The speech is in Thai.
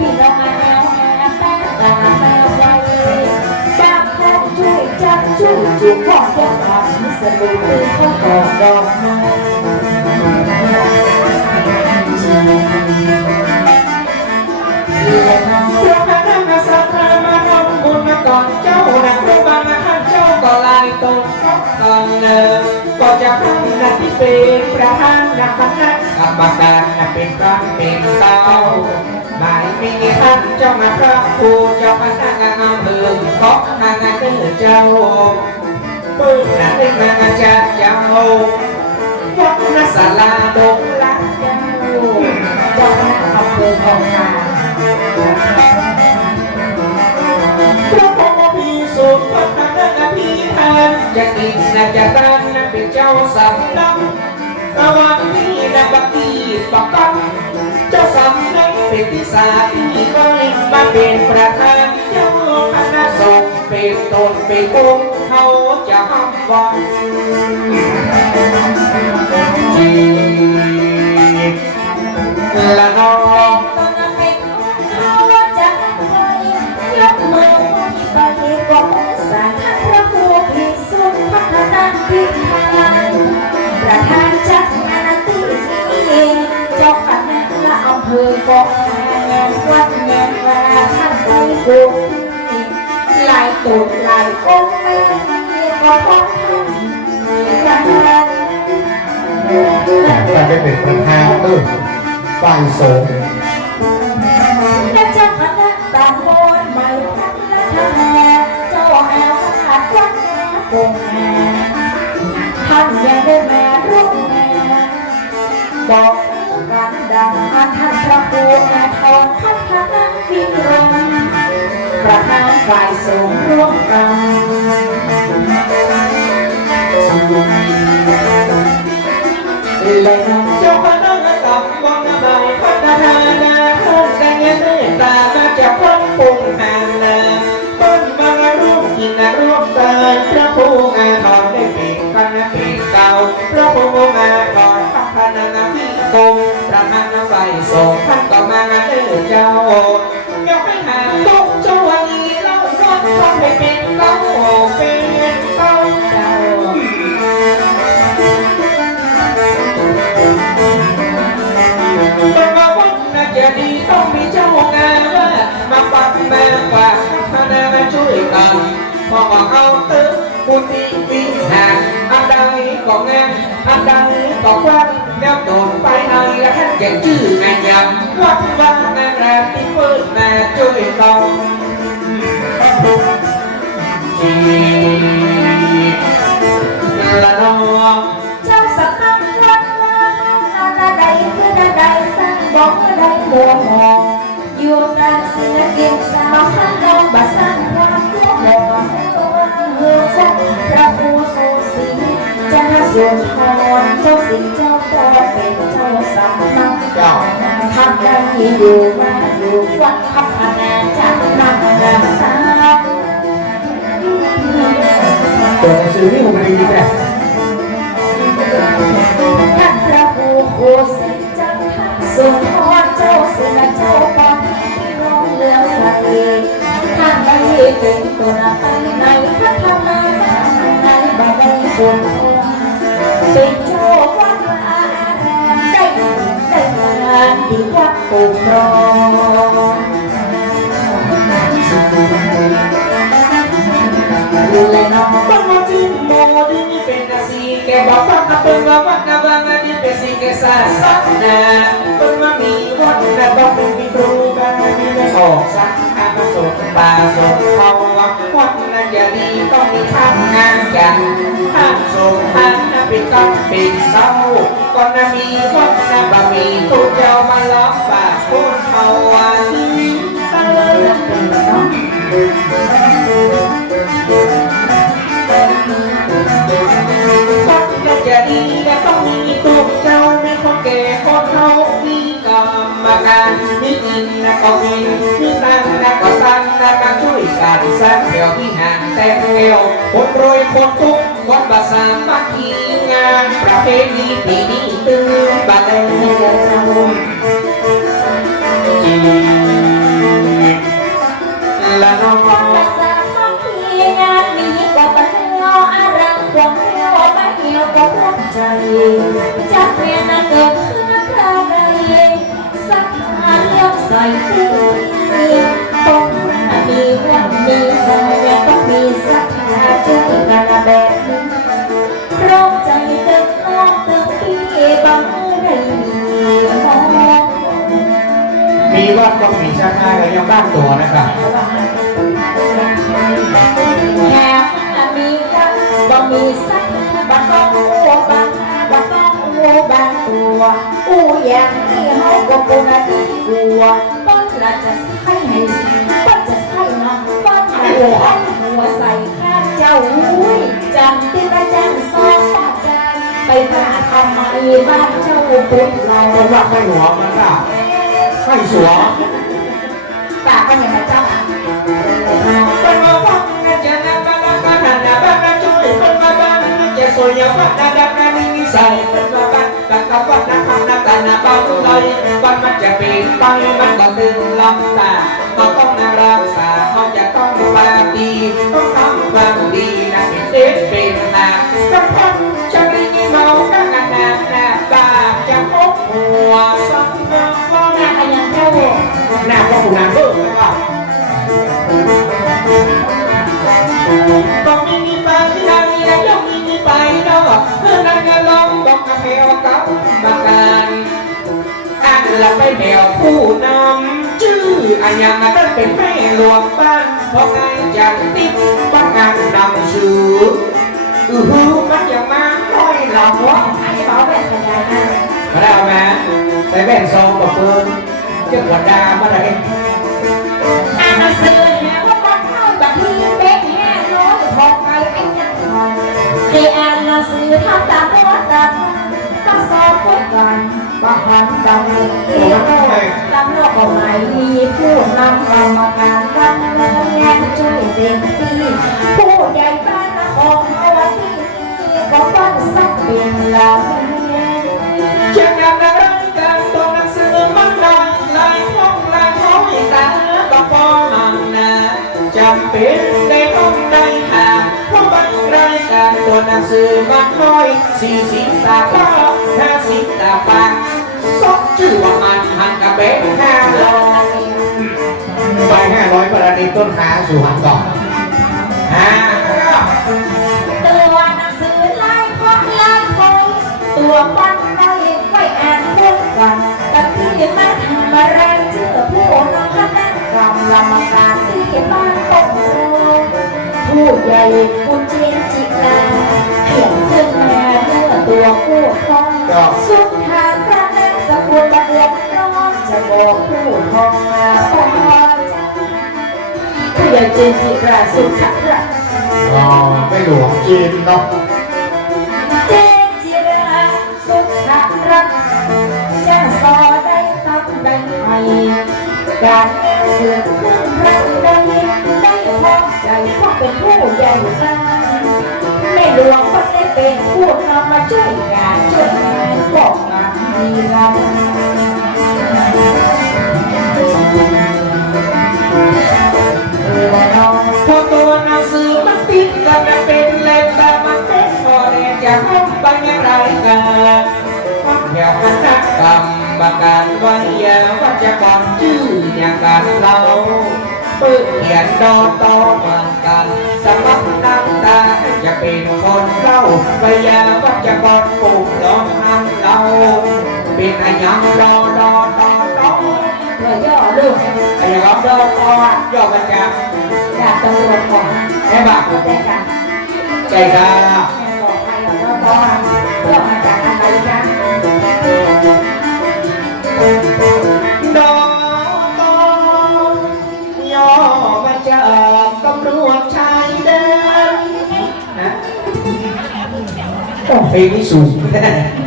ปีน้องแอวแห่แม่ไว้บางคนช่วยจับช่วยจุกขอดยาขับสนุกคือข้าวกอดดอกไม้เจ้าคณะมาสักมามาทำบุญมาก่อนเจ้านักรูบางท่านเจ้าก็ลายตรงตอนเนินก็จะทำหน้าที่เป็นประธานนักคณะกรรมการนักเป็นรังเป็นเต้า ไม่มีท่านเจ้ามาพระครูเจ้าคณะเอาเมืองก็ทางานเด้อเจ้าปื้มนักเป็นมาจากเจ้าวัดนศาลาดงละเจ้าเจ้าคณะอำเภอของนาพระพรพิสุทธิ์พระธนพิธานจะกินนะจะตานนะเป็นเจ้าสำนักระว่างนี้นะ เป็นที่สาที่ก็มาเป็นประธานเจ้าคณะสงฆ์เป็นตนเป็นองค์เขาจะห้ามวันจีละน้องตอนนั้นเป็นเขาจะคอยยกมือไหว้ไปกงสาธพระครูพิสุทธิ์พันาพิธานประธานจัดงานตีนี้เจ้าคณะละอำเภอกองานไปกุมลายตุดลายคงไม่ก็พบท่านกันแต่ได้เป็นประธานเออฝ่ายสงฆ์และเจ้าคณะตามมนไม่พันและทแม่เจ้าแอวขาดวัดแม่คงแม่ท่านย่าได้แม่ร่วมแม่บอกกันดังอาท่านพระครูแม่ทองพัฒนาวิกรม ประธานฝ่ายสงฆ์ร่วมกันและนำเจ้าพนักงาน ต้องมีเจ้างานว่ามาปักแม่กว่าพนามาช่วยกันพอเอาเติมบุญที่วิหารอันใดก็งานอันใดก็ควันแล้วโดนไปไหนและท่านจะชื่องยำวัดว่างานแรกที่เปิดมาช่วยต้อง จันทส่วนทรเจ้าสิเจ้าพ่อเป็นเจ้าสำนักเจ้าทำได้อยู่มาอยู่วัดพัฒนาจากนักงานตาตัวหนังสือนี่ผมดีแม่ท่านพระผู้โคสิจังทักสุนทรเจ้าเสือเจ้าปอ ปกครองเลยน้องบางวันที่โมดีนี่เป็นนาซีแกบอกฟังนะเป็นว่าวับางอันนี้เป็นสิแกศาสนาเป็นว่ามีวัดนะบอกเป็นมีครูบามีได้ออกสักอามาสดป่าสดเขาวัดนะอย่าดีต้องมีทำงานกันห้ามส่งหันนะเป็นต้องเป็นเศร้า ก่อนนมีวัดนะบะมีตู้เจ้ามาล้อมปากคนเขาวันเออวัดก็จะดีและต้องมีตัวเจ้าไม่คนแก่คนเขามีกรรมการมีกินนะก็มีมีตังนะก็ตังนะก็ช่วยกันสร้างแถวที่ห่างแต่แถวคนรวยคนทุกข์วัดบาสามัคคี งานป มีวัดต้องมีชาติก็ยังบ้านตัวนะครับแค่มีวันบ่มีสักบ่ต้องโอ้บางบ่ต้องโอ้บางตัวอู้อย่างนี้เฮาก็บ่นาดีกลัวป้อนละจะให้ให้สิป้อนจะให้น้องป้อนให้หัวหัวใส่ข้าเจ้าอุ้ยจำที่ประจันซอกปากใจไปบ้าทำไมบ้านเจ้าปุดเราเพราะว่าให้หัวมันละให้สัว ปากก็อย่างไรเจ้าอะเป็นมาฟังนะจ๊ะนะบ้านบ้านนะบ้านนะช่วยเป็นมาบ้านนะจะสวยอย่างบ้านนะดักนะนี่นิสัยเป็นมาบ้านดักกับบ้านนะคำนะกันนะบ้านเลยบ้านมันจะเป็นไปมันก็ตึงลำ ต้องมีมีไปที่ทางนี้นะย่อมมีมีไปเนาะเพื่อนนั่งกันลองบอกกับแมวกับบักกันอ่านละไปแมวผู้นำชื่ออันยังนั้นเป็นแม่หลวงบ้านเพราะไงจังติดบ้านงานนำชื่ออือหือมันยังมาน้อยหลอกวะไอ้เบาแบบขยายมามาแล้วแม่แต่แบ่ซองกับเพิ่นเจ้าขวดดามาเลย ยอ่าสือทำตามประวัติศาตร์ต้องสอบไว้ก่อนว่าหันดังเลยตำรวจก็ไม่มีผู้นำกรรมการกำลังงานช่วยเต็มที่ผู้ใหญ่บ้านนครเฮาวันนี้ก็บ้านสักเป็นลำจะงานอะไรกันตัวหนังสือมันลอยลายห้องลายห้อยตาบอกพอมันนะจำเป็นได้ต้อง ตัวหนังสือมันน้อยสี่สิบตาข้อห้าสิบตาฟังซอกชื่อว่ามันหันกับเบ๊ห้าร้อยไปห้าร้อยประเด็นต้นหาสู่หันก่อนห้าตัวหนังสือลายพอลายคอยตัวปั้นไว้ไว้อ่านพวกกันกับที่มาทำอะไรเชื่อผู้นำคณะกรรมกรรมการที่บ้านตกลงผู้ใหญ่ ทองสุดทางพระนักสกุลบัดเดือนร้อนจะบอกผู้ทองมาพอใจผู้ใหญ่เจนจิราสุขะระอ๋อไม่หลวงจีนเนาะเจนจิราสุขรักจะสอได้ตับได้ไทยการเงินเกิดขึ้นครั้งใดได้พอใจเพราะเป็นผู้ใหญ่บ้าไม่หลวง เป็นผู้นำมาช่วยงานช่วยงานบอกงานดีงามเออน้องพอตัวหนังสือมันติดกันมันเป็นเล่มแต่มันเป็นพอเรียนจะห้องไปยังไรกันแถวคณะกรรมการวิทยาวัจกรชื่ออย่างกันเราเปิดเขียนดอตอเล่าวิทยาวัจกรปลูกลองนำเราเป็นอายังรอดอดอดอเมื่อย่อลูกอ้ยังรอดอดอย่อมาจากดาบตำรวจก่อนแม่บักแต่กันใจกาบอกให้เราก็ย่อมาจากอะไร ดน